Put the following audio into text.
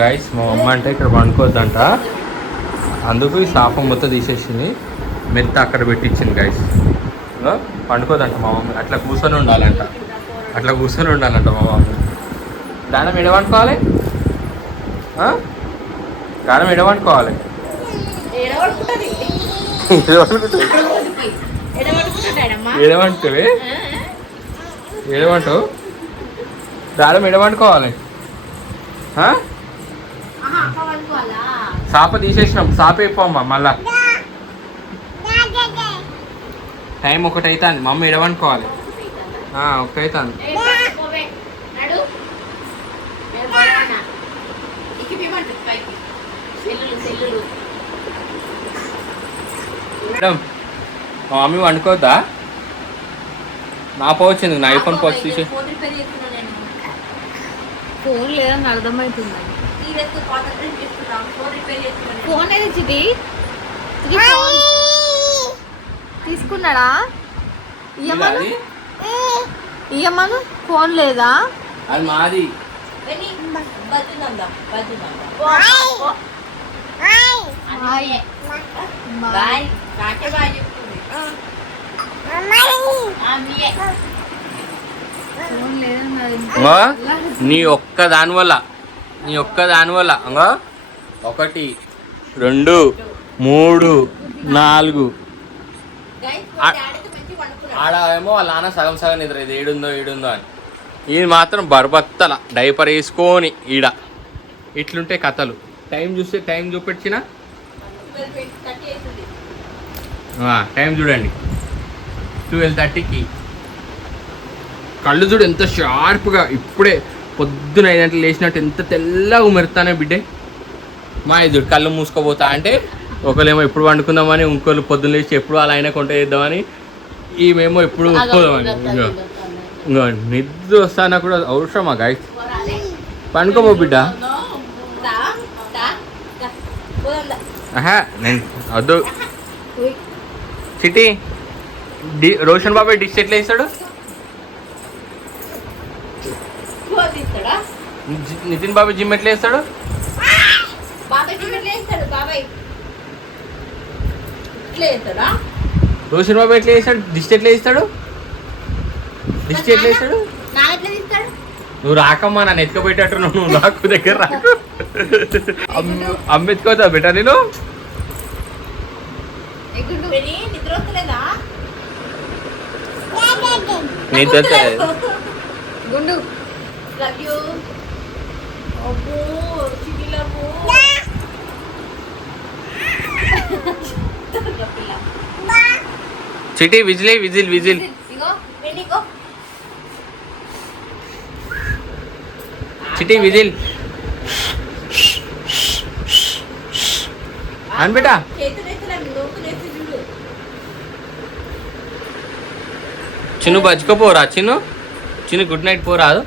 Guys మా అమ్మ అంటే ఇక్కడ పండుకోవద్దంట, అందుకు ఈ సాపం మొత్తం తీసేసింది, మెత్త అక్కడ పెట్టించింది గైస్. పండుకోదంట మా మమ్మీ, అట్లా కూర్చొని ఉండాలంట, మా మమ్మీ. దానం ఎడవండుకోవాలి, దానం ఎడవండుకోవాలి, ఎడవంటువే, ఎడవంటావు, దానం ఎడవండుకోవాలి. సాప తీసేసినాం, సాప అయిపోమ్మా మళ్ళా. టైం 1 అవుతుంది, మా అమ్మ ఎడవనుకోవాలి. 1 అవుతుంది. మేడం మా మమ్మీ వండుకోవద్దా? నా పోవచ్చింది, నా ఐఫోన్ పోవచ్చు తీసే. ఫోన్ లేదని అర్థమవుతుంది. ఫోన్ ఏది చిటి తీసుకున్నాడా? ఇయ్యమ్మను ఫోన్ లేదా? అది మాది. నీ ఒక్క దాని వల్ల 1 2 3 4 ఆడ ఏమో వాళ్ళ నాన్న సగం నిద్ర, ఇది ఏడుందో అని. ఇది మాత్రం బర్బత్తల డైపర్ వేసుకొని ఈడ ఇట్లుంటే కథలు. టైం చూస్తే టైం చూపెట్టిన టైం చూడండి 12:30కి. కళ్ళు చూడు ఎంత షార్ప్గా, ఇప్పుడే పొద్దున 5 గంటలు లేచినట్టు ఎంత తెల్లగా మెరుతానే బిడ్డే. మా ఎదురు కళ్ళు మూసుకోపోతా అంటే ఒకళ్ళేమో ఎప్పుడు వండుకుందామని, ఇంకోళ్ళు పొద్దున్న లేచి ఎప్పుడు అలా అయినా కొంట చేద్దామని, ఈమెమో ఎప్పుడు ఒప్పుకోదామని. ఇంకా నిద్ర వస్తానా కూడా అవసరమా గాయ? పండుకోబో బిడ్డ. నేను వద్దు. సిటీ రోషన్ బాబాయ్ డిష్ ఎట్లా వేస్తాడు? నితిన్ బాబాయ్ జిమ్ ఎట్లా వేస్తాడు? రోషన్ బాబాయ్ ఎట్లా వేస్తాడు? డిష్ ఎట్లా వేస్తాడు? నువ్వు రాకమ్మా, నన్ను ఎత్తుకోబెట్టేటట్టు నువ్వు నాకు దగ్గర రాకు. అమ్మెత్తుకోతా బెటా నేను. చిటి విజిల్ విజిల్ చిటి విజిల్ అని బేటా. చిన్ను బజ్జుకోపోరా, చిన్ను గుడ్ నైట్ పోరాదు.